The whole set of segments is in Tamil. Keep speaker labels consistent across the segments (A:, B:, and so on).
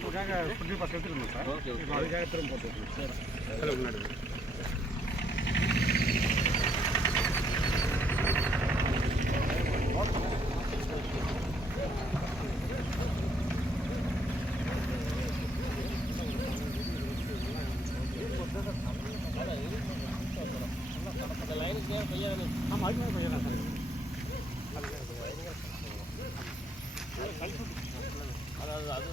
A: அதுக்காக புதிய பஸ் எடுத்துருந்தோம் சார்
B: ஓகே
A: இப்போ அதுக்காக திரும்ப போட்டுருக்கோம் சார் அது முன்னாடி
B: அந்த
A: அதுக்கு பையன் தான் சார்
B: அதாவது அது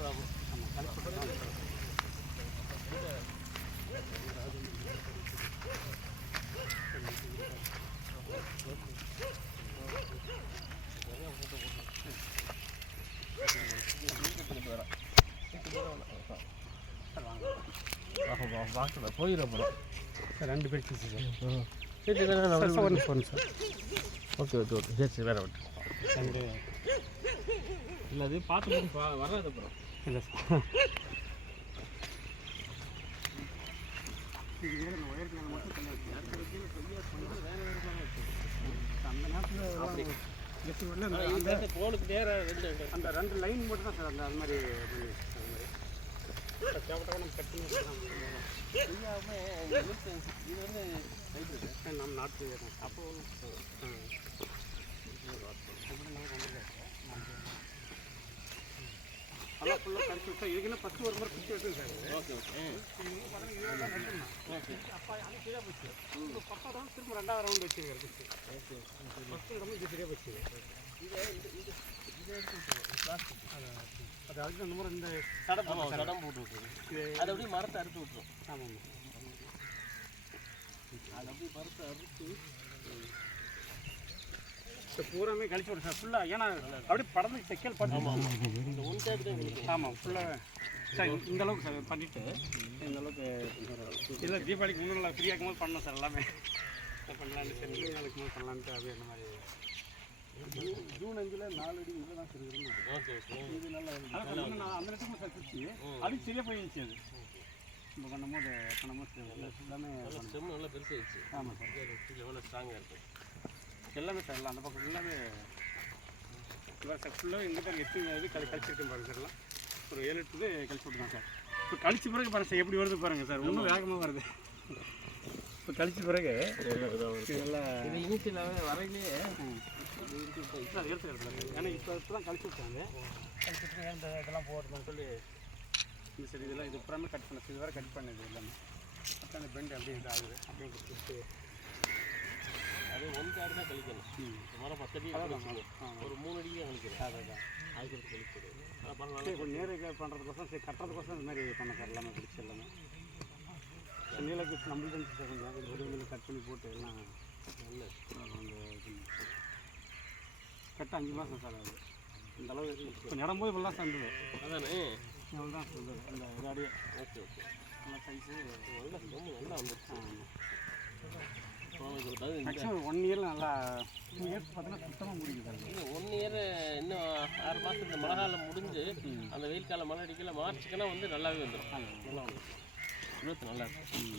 B: போயிடும் அப்புறம்
A: சார் ரெண்டு பேர் சார்.
B: சரி
A: சார் சார் ஒன்று phone sir.
B: Okay okay okay. சரி சரி வேற விட்டு
A: ரெண்டு.
B: இல்லை அது பார்த்து வராது அப்புறம்.
A: இல்லை சார். அந்த நேரத்தில்
B: ரெண்டு
A: அந்த ரெண்டு லைன் மட்டும் தான் சார் அந்த அது மாதிரி பண்ணி
B: இது வந்து
A: நம்ம நாட்டு அப்போ அதான் ஃபுல்லாக கரைச்சி விட்டா இதுக்குன்னு ஃபஸ்ட்டு ஒரு முறை குச்சி எடுத்துங்க சார்
B: ஓகே ஓகே ஓகே
A: அப்பா அது சரியாக போச்சு பப்பா தான் திரும்ப ரெண்டாவது ரவுண்ட் வச்சிருக்காரு ஓகே ஃபஸ்ட்டு ரொம்ப இது சரியாக போச்சு அது அதுக்கு அந்த மாதிரி இந்த தடை
B: ஆமாம்
A: போட்டு
B: தடம் போட்டு விட்டுருக்கு அது அப்படியே மரத்தை அறுத்து விட்டுரும்
A: ஆமாம்
B: அது அப்படியே மரத்தை அறுத்து
A: இப்போ பூராமே கழிச்சு விடு சார் ஃபுல்லாக ஏன்னா அப்படியே படந்து செக்கல் பண்ணி
B: இந்த ஒன் சைடு தான்
A: ஆமாம் ஃபுல்லாக சார் இந்த அளவுக்கு சார் பண்ணிவிட்டு இந்த அளவுக்கு இல்லை தீபாவளிக்கு முன்னாடி நாள் ஃப்ரீயாக இருக்கும்போது பண்ணோம் சார் எல்லாமே பண்ணலான்னு சரி மூணு நாளுக்கு போது பண்ணலான்ட்டு அப்படியே அந்த மாதிரி ஜூன் அஞ்சில் நாலு அடி தான் சரி இருந்தது இது நல்லா நான் அந்த இடத்துக்கு சார் குச்சி அதுக்கு சரியாக போயிருந்துச்சு அது. இப்போ பண்ணும்போது பண்ணும்போது எல்லாமே
B: நல்லா ஸ்டெம் நல்லா பெருசாகிடுச்சு
A: ஆமாம் சார்.
B: எவ்வளோ ஸ்ட்ராங்காக இருக்கும்
A: எல்லாமே சார் எல்லாம் அந்த பக்கம் ஃபுல்லாகவே இல்லை சார் ஃபுல்லாக எங்கே தான் எட்டு இது கழி கழிச்சிருக்கேன் பாருங்க சார் எல்லாம். ஒரு ஏழு எட்டு இது கழிச்சு விட்டுருக்கேன் சார். இப்போ கழிச்ச பிறகு பாருங்க சார் எப்படி வருது பாருங்க சார் இன்னும் வேகமாக வருது. இப்போ கழிச்ச பிறகு இதெல்லாம்
B: இது இனிஷியலாகவே வரையிலே
A: சார் எடுத்து ஏன்னா இப்போ இப்போ தான் கழிச்சு விட்டாங்க கழிச்சுட்டு இந்த இதெல்லாம் போடுறதுன்னு சொல்லி இந்த சரி இதெல்லாம் இது புறமே கட் பண்ண இது வேறு கட் பண்ணது எல்லாமே அப்போ அந்த பெண்ட் அப்படியே இதாகுது அப்படியே கொடுத்துட்டு
B: அது ஒன் கார்டு தான் கழிக்கணும்
A: ம்
B: பத்து அடி
A: அதான்
B: ஒரு மூணு அடிக்கு தான் கழிக்கிறேன்
A: அதான்
B: அதுக்கு கழிக்கிறது அப்புறம்
A: சரி இப்போ நேருக்கு பண்ணுறதுக்கோசம் சரி கட்டுறதுக்கோசம் இந்த மாதிரி பண்ண சார் எல்லாமே பிடிச்சி எல்லாமே நீலக்கு நம்மளுக்கு இருந்துச்சு கொஞ்சம் கட் பண்ணி போட்டு எல்லாம்
B: நல்ல
A: கட்ட அஞ்சு மாதம் சார் அது. இந்த அளவு இப்போ நடும்போது இப்பெல்லாம் சந்தது
B: அதானே?
A: இவ்வளோ தான் சொல்லுது அந்த இதாடியே
B: ஓகே ஓகே.
A: நல்லா சைஸு
B: நல்லா ரொம்ப நல்லா வந்துருச்சு.
A: மேக்ஸிமம் ஒன் இயரில் நல்லா டூ இயர்ஸ் பார்த்தீங்கன்னா சுத்தமாக சார்.
B: ஒன் இயர் இன்னும் ஆறு மாதம் இந்த மழை காலம் முடிஞ்சு அந்த வெயில் காலம் மழை அடிக்கல மார்ச்சுக்கெல்லாம் வந்து நல்லாவே வந்துடும் நல்லா வந்துடும் நல்லா இருக்கும்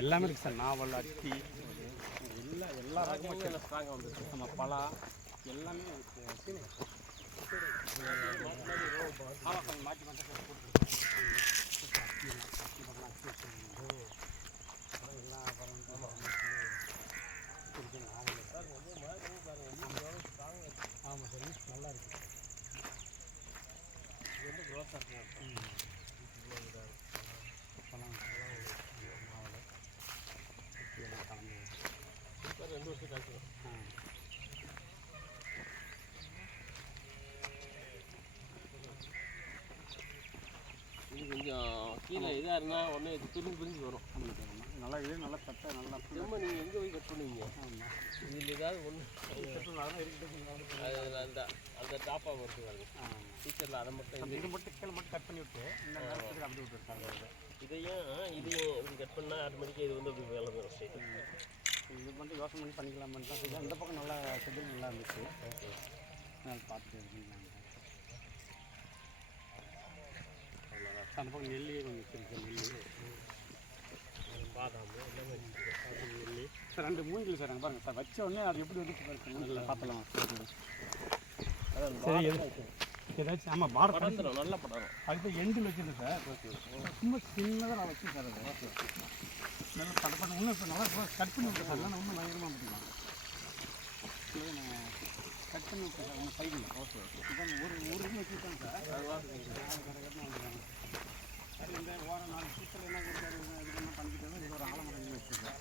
A: எல்லாமே இருக்குது சார். நாவல் அத்தி எல்லா எல்லா ரகமும்
B: நல்லா ஸ்ட்ராங்காக வந்துருக்கு.
A: நம்ம பலா எல்லாமே ஆமாம் மாற்றி மாற்றி சார் போட்டுருக்கேன் ஆமாம் சார் நல்லா இருக்கு இது வந்து க்ரோத்தாக இருக்கும் பழம் நாவல் எல்லாம் கலந்து
B: சூப்பர் ரெண்டு வருஷம் காய்ச்சல்
A: ஆ
B: இது கொஞ்சம் கீழே இதாக இருந்தால் உடனே இது பிரிஞ்சு பிரிஞ்சு வரும்.
A: நல்லா இது நல்லா சட்டை நல்லா
B: திரும்ப நீங்கள் எங்கே போய் கட் பண்ணுவீங்க?
A: ஆமாம்
B: இதில் ஏதாவது ஒன்று அந்த அந்த டாப்பாக வருது பாருங்க.
A: ஆமாம்
B: டீச்சரில் அதை மட்டும்
A: இது. மட்டும் கீழே மட்டும் கட் பண்ணி விட்டு இந்த நேரத்துக்கு அப்படி விட்டுருக்காங்க இதை.
B: இதையும் இதையும் இப்படி கட் பண்ணால் ஆட்டோமேட்டிக்காக இது வந்து அப்படி வேலை வரும்
A: இது மட்டும் யோசனை பண்ணி பண்ணிக்கலாமான்னு தான் அந்த பக்கம் நல்லா ஷெட்யூல் நல்லா இருந்துச்சு. நான் பார்த்துட்டு இருக்கீங்க அந்த பக்கம் நெல்லியே கொஞ்சம் வச்சிருக்கு நெல்லி
B: பாதாம்
A: நெல்லி. சார் ரெண்டு மூங்கில் சார் அங்கே பாருங்கள் சார் வச்ச உடனே அது எப்படி வந்து பார்த்தலாம் சரி ஏதாச்சும் ஆமாம் பார்டர்
B: படந்துடும் நல்லா படம்
A: அதுக்கு எண்டில் வச்சிருந்தேன் சார். சும்மா சின்னதாக நான் வச்சு சார் அது. நல்லா பட பட. இன்னும் இப்போ நல்லா கட் பண்ணி விட்டேன் சார். இல்லைன்னா இன்னும் பயங்கரமாக முடிக்கலாம் கட் பண்ணி விட்டேன் சார். உங்கள் சைடில் ஓகே ஒரு ஒரு வச்சுருக்கேன் சார் அது இந்த ஓரம் நாலு சூப்பர் என்ன கொடுத்தாரு இது என்ன பண்ணிக்கிட்டது இது ஒரு வச்சுருக்கேன்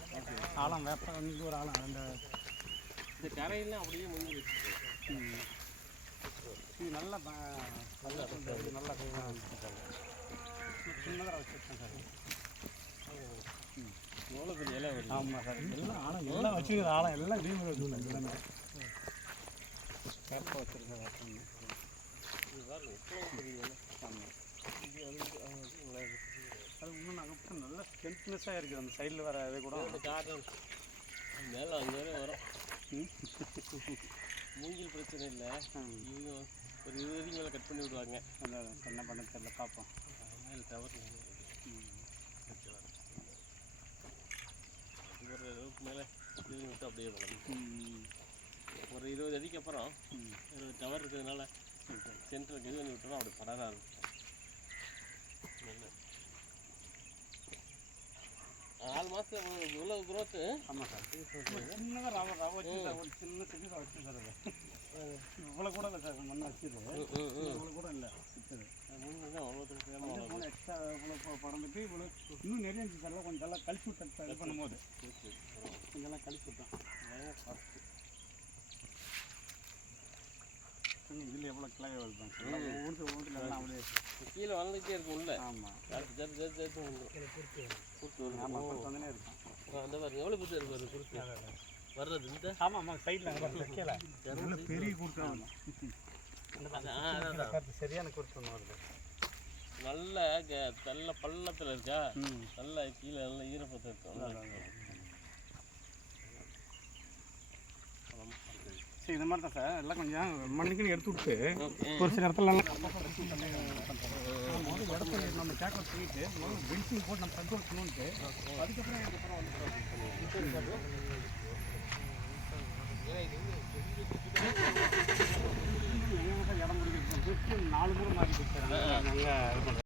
A: ஆலம் அந்த
B: இந்த கரையெல்லாம் அப்படியே முடிஞ்சு வச்சுருக்கு.
A: இது நல்லா நல்லா நல்லா சின்னதாக வச்சுருக்கேன் சார்
B: எவ்வளோ பெரிய இலை
A: ஆமாம் சார். எல்லாம் ஆழம் எல்லாம் வச்சுக்கிற ஆழம் எல்லாம் டீம் வச்சுருக்காங்க எல்லாமே. கேப்பாக வச்சுருக்காங்க
B: இது எவ்வளோ பெரிய இலை.
A: ஆமாம்
B: இது வந்து அது வந்து நல்லா இருக்கு.
A: அது இன்னும் நாங்கள் நல்ல ஸ்ட்ரென்த்னஸாக இருக்குது. அந்த சைடில் வர இது கூட.
B: கார்டன் மேலே அங்கே வரை வரும். மூங்கில் பிரச்சனை இல்லை. இவங்க ஒரு இருபது அடிக்கு மேலே கட் பண்ணி விடுவாங்க.
A: அந்த என்ன பண்ண தெரியல பார்ப்போம்.
B: மேலே டவர் ஒரு அளவுக்கு மேலே இது விட்டு அப்படியே வளரும்
A: ம்.
B: ஒரு இருபது அடிக்கு அப்புறம். இருபது டவர் இருக்கிறதுனால சென்டருக்கு இது பண்ணி விட்டோம்னா அப்படி படர ஆரம்பிக்கும் நல்ல நாலு மாதம் இவ்வளோ growth.
A: ஆமாம் சார். சின்னதாக ரவ ரவ வச்சு சார் ஒரு சின்ன சின்னதாக வச்சு சார் இவ்வளோ கூட இல்லை சார் மண்ணை வச்சுது இவ்வளோ கூட இல்லை வச்சது இவ்வளோ எக்ஸ்ட்ரா இவ்வளோ பறந்துட்டு இவ்வளோ இன்னும் நிறைய இருந்துச்சு சார் கொஞ்சம் எல்லாம் கழிச்சு விட்டேன் சார் இது பண்ணும்போது. கொஞ்சம் எல்லாம் கழிச்சு விட்டேன். இதில் எவ்வளோ கிளை வருது சார் ஒவ்வொரு ஒவ்வொரு எல்லாம் அப்படியே
B: கீழே வளர்ந்துட்டே இருக்கும் உள்ள.
A: ஆமாம்
B: ஜட்டு ஜட்டு ஜட்டு ஜட்டு வந்துடும்
A: ஆமாம் அப்போ வந்துனே இருக்கும்.
B: ஆ, அந்த பாருங்க எவ்வளோ பெருசு இருப்பாரு குறுக்கு. வர்றது இந்த?
A: ஆமாம் ஆமாம் சைடில் அங்கே கீழே. நல்ல பெரிய
B: அது.
A: சரியான குறுக்கு வருது.
B: நல்ல பள்ளத்தில் இருக்கா? நல்ல கீழே நல்ல ஈரப்பதம் இருக்கும்
A: சரி இந்த மாதிரி தான் சார். எல்லாம் கொஞ்சம் மண்ணுக்குன்னு எடுத்து விட்டு ஒரு சில இடத்துல நம்ம டேக் அவுட் பண்ணிட்டு பென்சிங் போட்டு நம்ம கண்ட்ரோல் பண்ணுன்ட்டு அதுக்கப்புறம் இடம் முடிக்கிறது நாலு மூணு மாறி பண்ணுறேன்